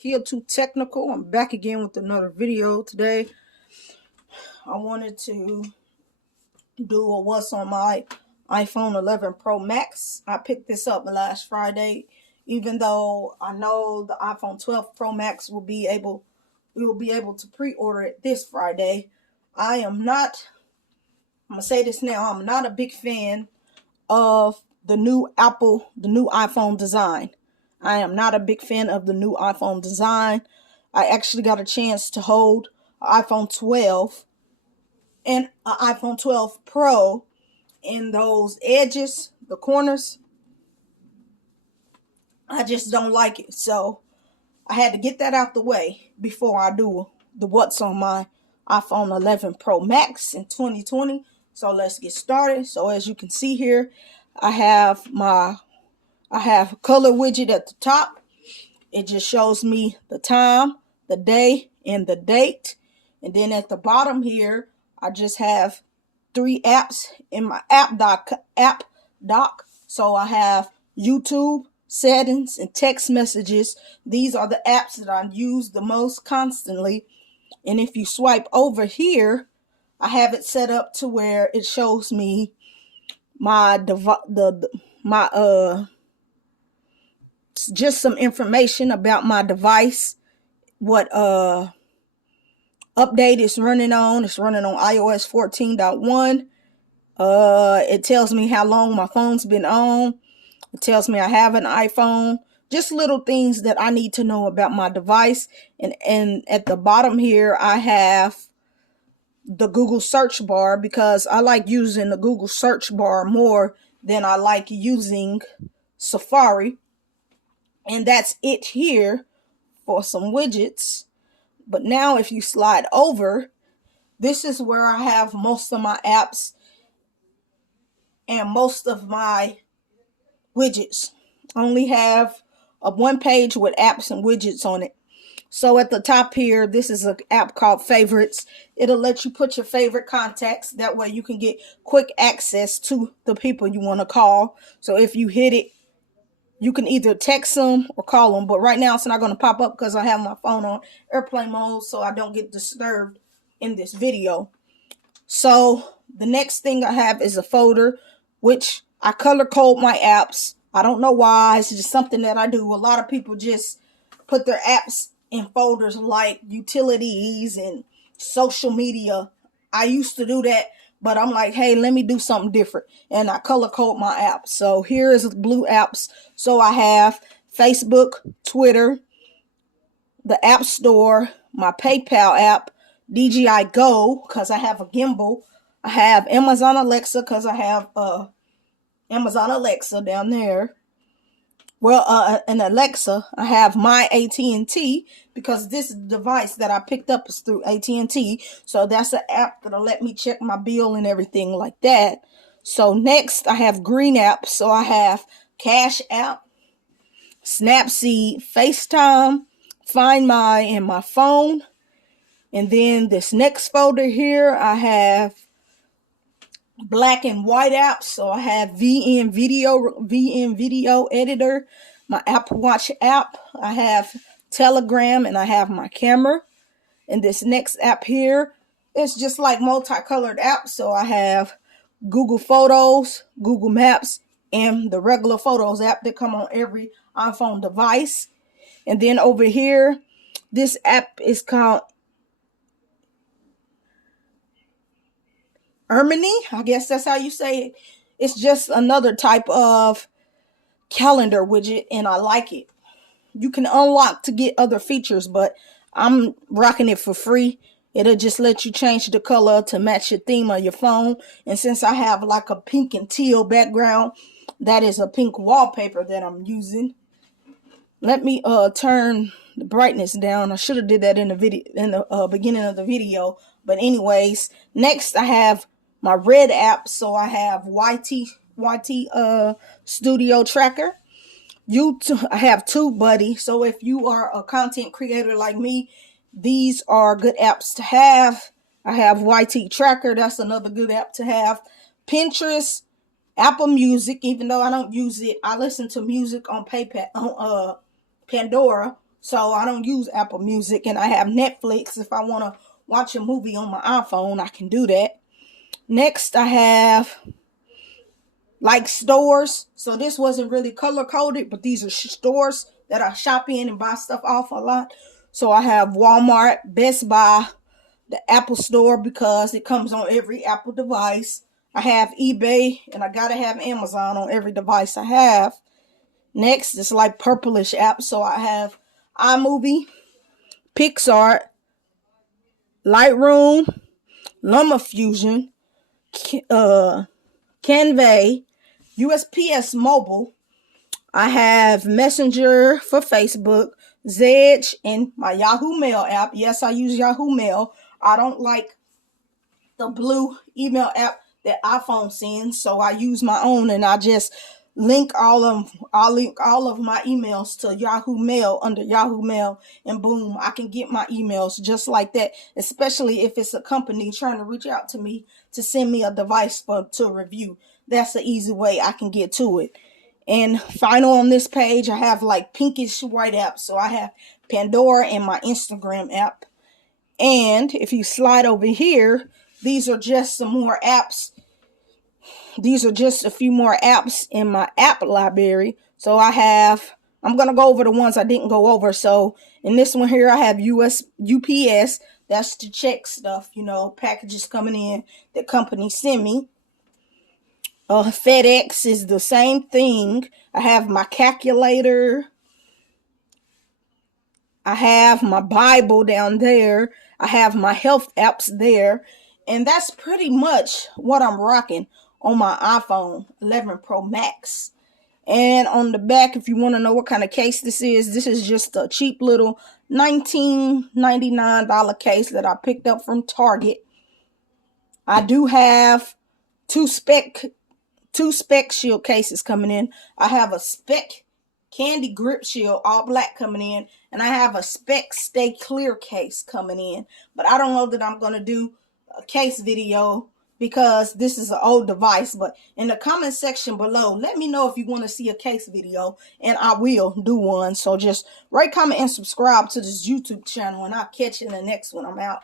Here too technical. I'm back again with another video today. I wanted to do a what's on my iPhone 11 Pro Max. I picked this up last Friday, even though I know the iPhone 12 Pro Max we will be able to pre-order it this Friday. I'm gonna say this now, I'm not a big fan of the new iPhone design. I am not a big fan of the new iPhone design. I actually got a chance to hold an iPhone 12 and an iPhone 12 Pro, in those edges, the corners, I just don't like it. So I had to get that out the way before I do the what's on my iPhone 11 Pro Max in 2020. So let's get started. So as you can see here, I have a color widget at the top. It just shows me the time, the day, and the date. And then at the bottom here, I just have 3 apps in my app dock. So I have YouTube, settings, and text messages. These are the apps that I use the most constantly. And if you swipe over here, I have it set up to where it shows me my just some information about my device, what update it's running on. It's running on iOS 14.1. It tells me how long my phone's been on. It tells me I have an iPhone. Just little things that I need to know about my device. And at the bottom here, I have the Google search bar, because I like using the Google search bar more than I like using Safari. And that's it here for some widgets. But now if you slide over, this is where I have most of my apps and most of my widgets. I only have a one page with apps and widgets on it. So at the top here, this is an app called Favorites. It'll let you put your favorite contacts. That way you can get quick access to the people you want to call. So if you hit it, you can either text them or call them. But right now it's not going to pop up because I have my phone on airplane mode, so I don't get disturbed in this video. So the next thing I have is a folder, which I color code my apps. I don't know why. It's just something that I do. A lot of people just put their apps in folders like utilities and social media. I used to do that, but I'm like, hey, let me do something different. And I color code my apps. So here is blue apps. So I have Facebook, Twitter, the App Store, my PayPal app, DJI Go, because I have a gimbal. I have Amazon Alexa, because I have Amazon Alexa down there. Well, an Alexa. I have my AT&T, because this device that I picked up is through AT&T. So that's an app that'll let me check my bill and everything like that. So next I have green apps. So I have Cash App, Snapseed, FaceTime, Find My, and my phone. And then this next folder here, I have black and white apps. So I have VN Video Editor, my Apple Watch app. I have Telegram, and I have my camera. And this next app here, it's just like multicolored apps. So I have Google Photos, Google Maps, and the regular Photos app that come on every iPhone device. And then over here, this app is called Ermini. I guess that's how you say it. It's just another type of calendar widget, and I like it. You can unlock to get other features, but I'm rocking it for free. It'll just let you change the color to match your theme of your phone. And since I have like a pink and teal background, that is a pink wallpaper that I'm using. Let me turn the brightness down. I should have did that in the beginning of the video. But anyways, next I have my red app. So I have YT Studio Tracker. I have TubeBuddy. So if you are a content creator like me, these are good apps to have. I have YT Tracker. That's another good app to have. Pinterest, Apple Music. Even though I don't use it, I listen to music on PayPal, on Pandora. So I don't use Apple Music, and I have Netflix. If I want to watch a movie on my iPhone, I can do that. Next, I have like stores. So this wasn't really color coded, but these are stores that I shop in and buy stuff off a lot. So I have Walmart, Best Buy, the Apple Store because it comes on every Apple device. I have eBay, and I gotta have Amazon on every device I have. Next, it's like purplish apps. So I have iMovie, PixArt, Lightroom, LumaFusion, Canva, USPS Mobile. I have Messenger for Facebook, Zedge, and my Yahoo Mail app. Yes, I use Yahoo Mail. I don't like the blue email app that iPhone sends, so I use my own, and I just link all of my emails to Yahoo Mail under Yahoo Mail, and boom, I can get my emails just like that, especially if it's a company trying to reach out to me to send me a device to review. That's the easy way I can get to it. And final on this page, I have like pinkish white apps. So I have Pandora and my Instagram app. And if you slide over here, these are just some more apps. These are just a few more apps in my app library. So I'm going to go over the ones I didn't go over. So in this one here, I have UPS. That's to check stuff, packages coming in that companies send me. FedEx is the same thing. I have my calculator. I have my Bible down there. I have my health apps there. And that's pretty much what I'm rocking on my iPhone 11 Pro Max. And on the back, if you want to know what kind of case this is just a cheap little $19.99 case that I picked up from Target. I do have two Spec Shield cases coming in. I have a Spec Candy Grip Shield all black coming in, and I have a Spec Stay Clear case coming in. But I don't know that I'm going to do a case video because this is an old device. But in the comment section below, let me know if you want to see a case video, and I will do one. So just rate, comment, and subscribe to this YouTube channel, and I'll catch you in the next one. I'm out.